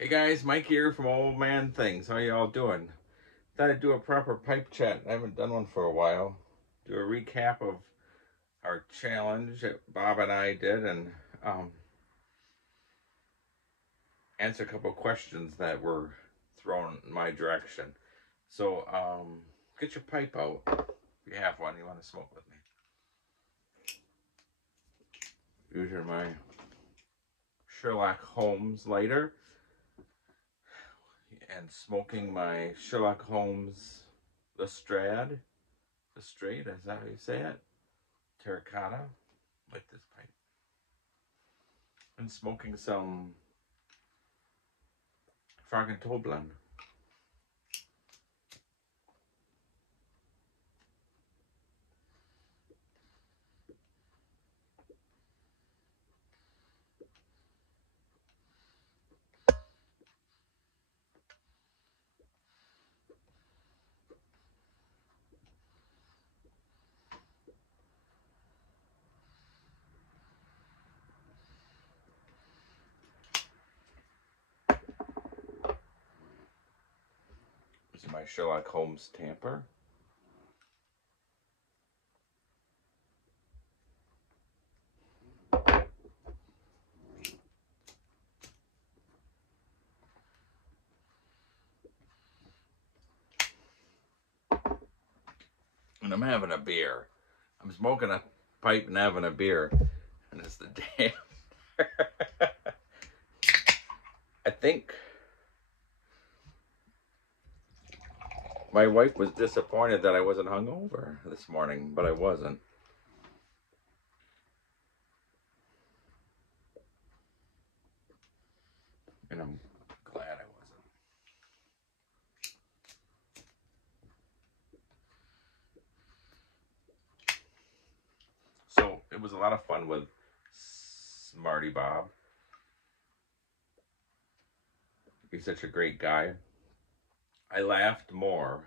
Hey guys, Mike here from Old Man Things. How y'all doing? Thought I'd do a proper pipe chat. I haven't done one for a while. Do a recap of our challenge that Bob and I did and answer a couple of questions that were thrown in my direction. So get your pipe out. If you have one, you want to smoke with me. Using my Sherlock Holmes lighter and smoking my Sherlock Holmes Lestrade. Lestrade, is that how you say it? Terracotta, like this pipe. And smoking some Frog and Toll blend. This is my Sherlock Holmes tamper. And I'm having a beer. I'm smoking a pipe and having a beer. And it's the damn. I think my wife was disappointed that I wasn't hungover this morning, but I wasn't. And I'm glad I wasn't. So it was a lot of fun with Smarty Bob. He's such a great guy. I laughed more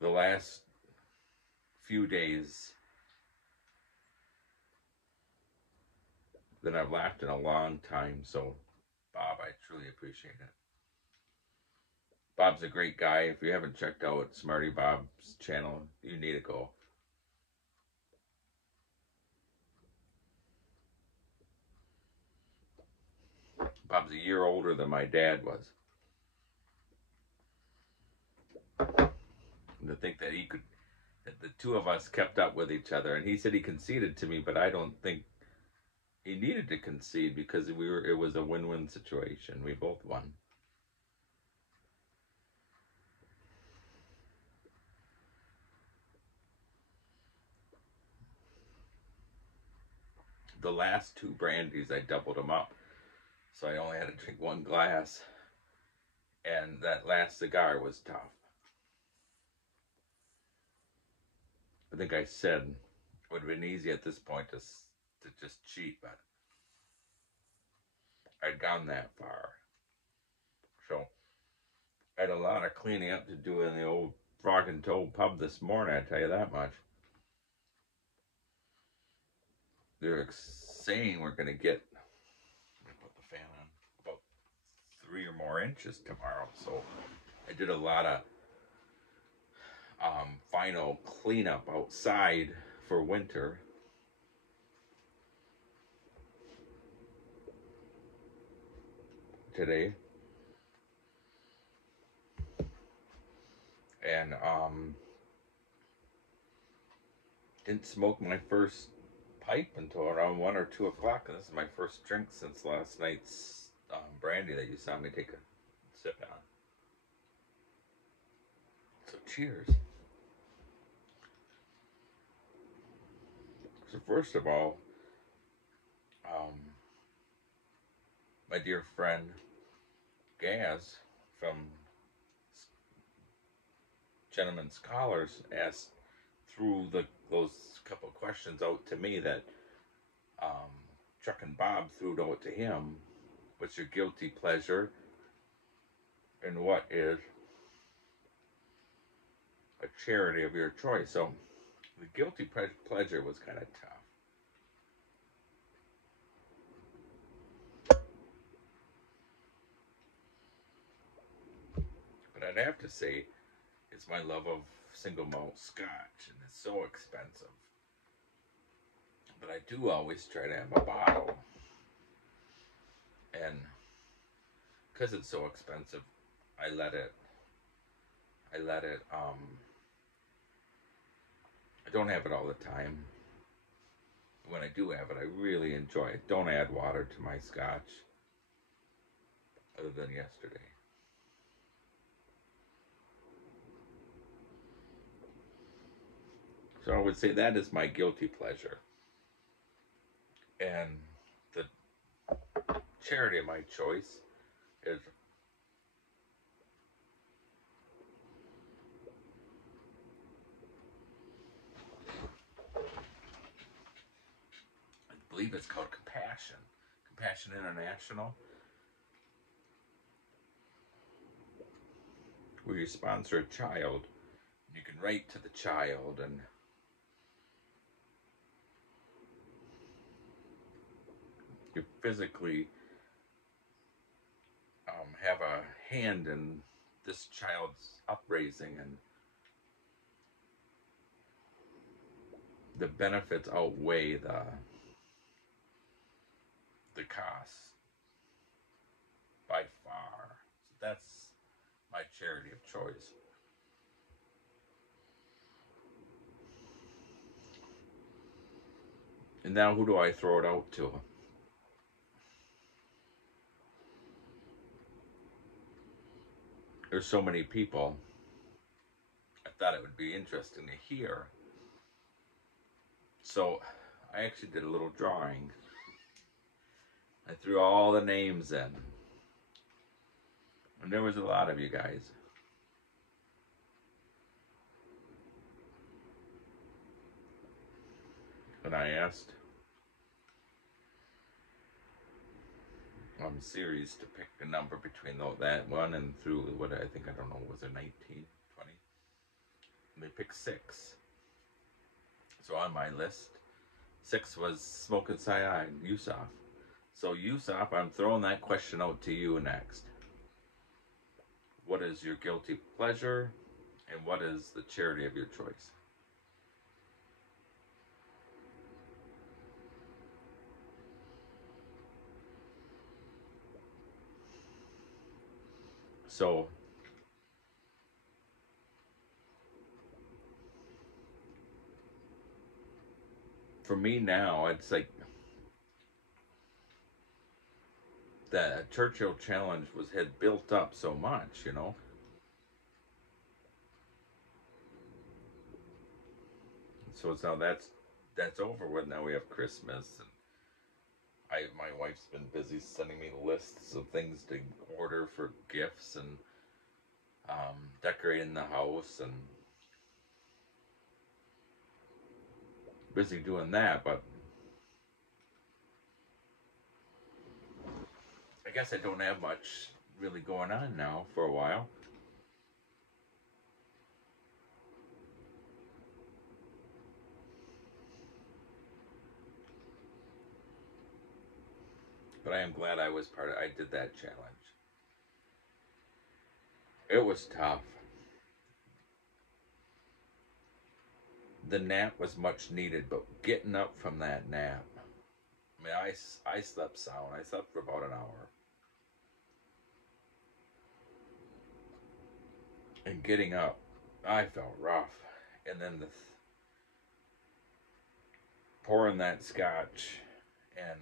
the last few days than I've laughed in a long time. So, Bob, I truly appreciate it. Bob's a great guy. If you haven't checked out Smarty Bob's channel, you need to go. Bob's a year older than my dad was. And to think that that the two of us kept up with each other, and he said he conceded to me, but I don't think he needed to concede because it was a win-win situation. We both won. The last two brandies, I doubled them up. So I only had to drink one glass. And that last cigar was tough. I think I said it would have been easy at this point to just cheat, but I'd gone that far. So I had a lot of cleaning up to do in the old Frog and Toll pub this morning, I tell you that much. They're saying we're going to get, I'm going to put the fan on, about 3 or more inches tomorrow. So I did a lot of final cleanup outside for winter. Today. And didn't smoke my first pipe until around 1 or 2 o'clock. And this is my first drink since last night's brandy that you saw me take a sip on. So cheers. So first of all, my dear friend Gaz from Gentleman Scholars threw those couple of questions out to me that Chuck and Bob threw out to him. What's your guilty pleasure? And what is a charity of your choice? So the guilty pleasure was kind of tough. But I'd have to say it's my love of single malt scotch, and it's so expensive. But I do always try to have a bottle. And because it's so expensive, I let it, I don't have it all the time. When I do have it, I really enjoy it. Don't add water to my scotch, other than yesterday. So I would say that is my guilty pleasure. And the charity of my choice is I believe it's called Compassion. Compassion International. Where you sponsor a child. You can write to the child and you physically have a hand in this child's upraising, and the benefits outweigh the costs by far. So that's my charity of choice. And now who do I throw it out to? There's so many people. I thought it would be interesting to hear. So I actually did a little drawing. I threw all the names in. And there was a lot of you guys. And I asked series to pick a number between that one and through what I think, I don't know, was it 19, 20? And they picked 6. So on my list, 6 was Smoking Cyanide, Yusuf. So Yusuf, I'm throwing that question out to you next. What is your guilty pleasure, and what is the charity of your choice? So for me now, it's like the Churchill challenge had built up so much, you know. So it's now that's over with. Now we have Christmas, and my wife's been busy sending me lists of things to order for gifts and decorating the house, and busy doing that. But I guess I don't have much really going on now for a while. But I am glad I did that challenge. It was tough. The nap was much needed, but getting up from that nap, I mean, I slept sound. I slept for about an hour. And getting up, I felt rough. And then pouring that scotch and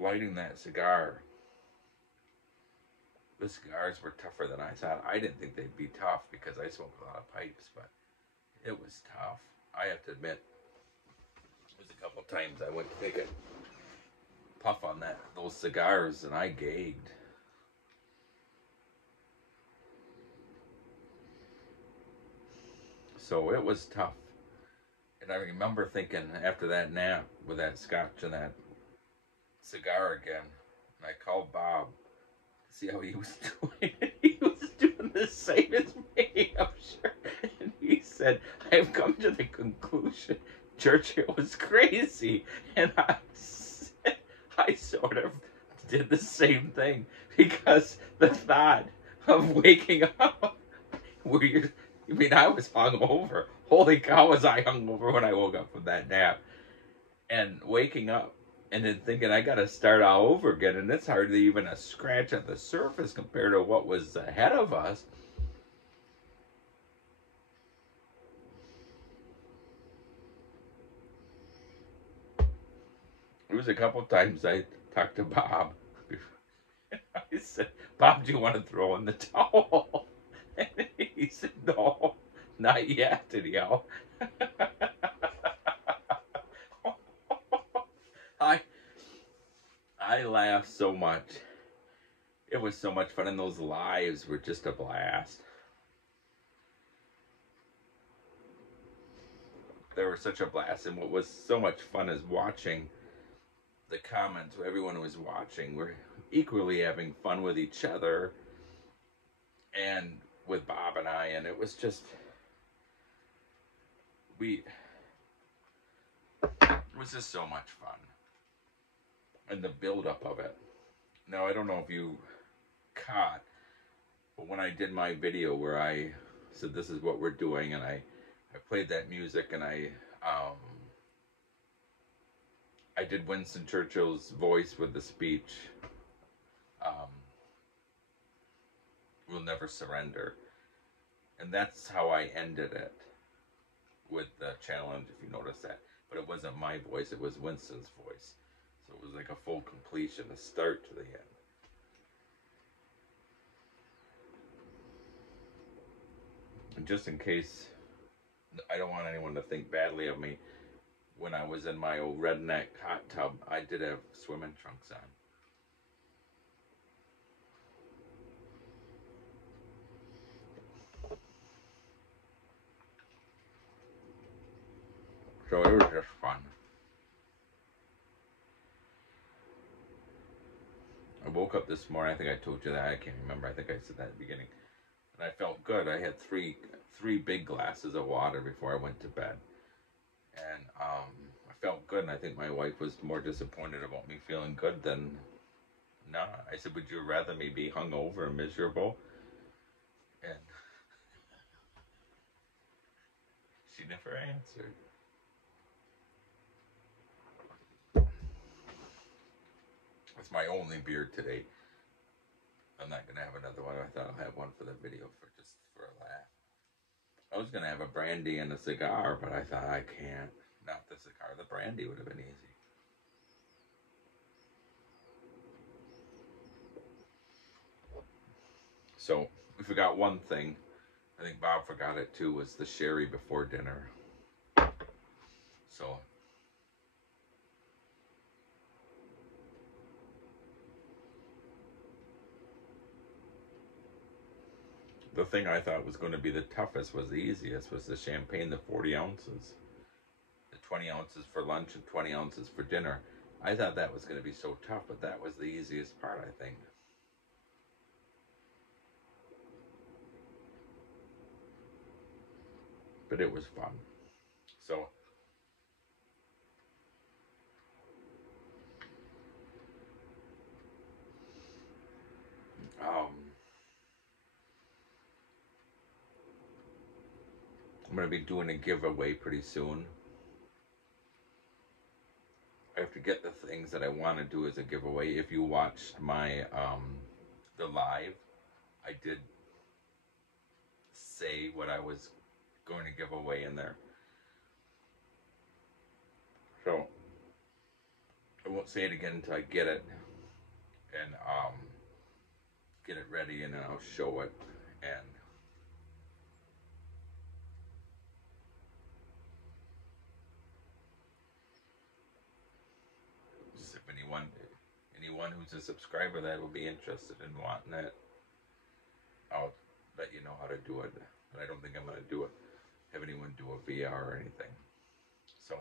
lighting that cigar. The cigars were tougher than I thought. I didn't think they'd be tough because I smoke a lot of pipes, but it was tough. I have to admit, there was a couple times I went to take a puff on those cigars and I gagged. So it was tough. And I remember thinking after that nap with that scotch and that cigar again, and I called Bob to see how he was doing. He was doing the same as me, I'm sure. And he said, I've come to the conclusion Churchill was crazy. And I sort of did the same thing because the thought of waking up where you're, I mean, I was hungover. Holy cow, was I hungover when I woke up from that nap. And waking up and then thinking I got to start all over again. And it's hardly even a scratch at the surface compared to what was ahead of us. There was a couple times I talked to Bob. I said, Bob, do you want to throw in the towel? And he said, no, not yet, anyhow. I laughed so much. It was so much fun, and those lives were just a blast. They were such a blast, and what was so much fun is watching the comments where everyone who was watching were equally having fun with each other and with Bob and I, and it was just it was just so much fun. And the build up of it. Now I don't know if you caught, but when I did my video where I said this is what we're doing, and I played that music, and I did Winston Churchill's voice with the speech, "We'll never surrender," and that's how I ended it with the challenge. If you notice that, but it wasn't my voice; it was Winston's voice. So it was like a full completion, a start to the end. And just in case, I don't want anyone to think badly of me, when I was in my old redneck hot tub, I did have swimming trunks on. So it was just fun. I woke up this morning, I think I told you that, I can't remember, I think I said that at the beginning. And I felt good. I had three big glasses of water before I went to bed. And I felt good, and I think my wife was more disappointed about me feeling good than not. I said, would you rather me be hungover and miserable? And she never answered. It's my only beer today. I'm not going to have another one. I thought I'll have one for the video for a laugh. I was going to have a brandy and a cigar, but I thought I can't. Not the cigar. The brandy would have been easy. So we forgot one thing. I think Bob forgot it too, was the sherry before dinner. So the thing I thought was going to be the toughest was the easiest, was the champagne, the 40 ounces. The 20 ounces for lunch and 20 ounces for dinner. I thought that was going to be so tough, but that was the easiest part, I think. But it was fun. So I'm going to be doing a giveaway pretty soon. I have to get the things that I want to do as a giveaway. If you watched my the live, I did say what I was going to give away in there. So I won't say it again until I get it and get it ready, and then I'll show it. And just if anyone who's a subscriber that will be interested in wanting it, I'll let you know how to do it. But I don't think I'm going to have anyone do a VR or anything. So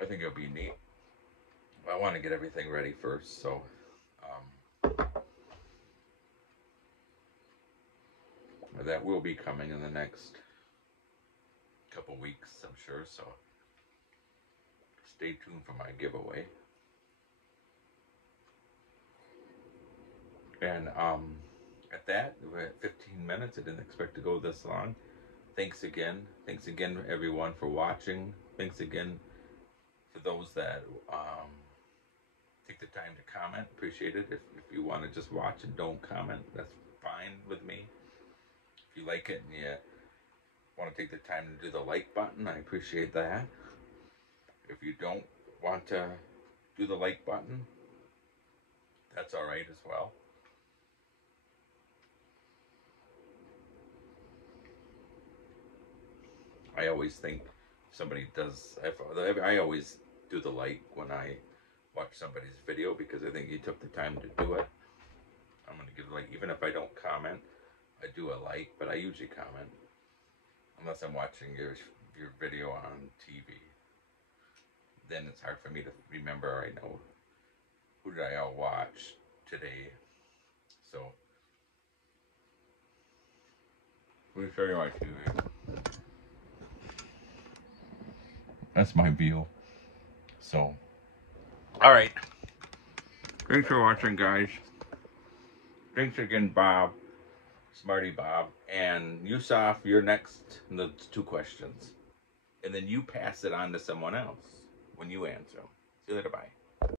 I think it'll be neat. I want to get everything ready first, so that will be coming in the next couple weeks, I'm sure. So stay tuned for my giveaway. And at that, we're at 15 minutes. I didn't expect to go this long. Thanks again. Thanks again, everyone, for watching. Thanks again for those that take the time to comment. Appreciate it. If you want to just watch and don't comment, that's fine with me. If you like it and you want to take the time to do the like button, I appreciate that. If you don't want to do the like button, that's all right as well. I always think somebody does, I always do the like when I watch somebody's video because I think you took the time to do it. I'm going to give a like, even if I don't comment, I do a like, but I usually comment. Unless I'm watching your video on TV. Then it's hard for me to remember, I know, who did I all watch today. So, let me show you my TV. That's my view. So, alright. Thanks for watching, guys. Thanks again, Bob. Smarty Bob. And Yusuf, you're next in the 2 questions. And then you pass it on to someone else when you answer them. See you later, bye.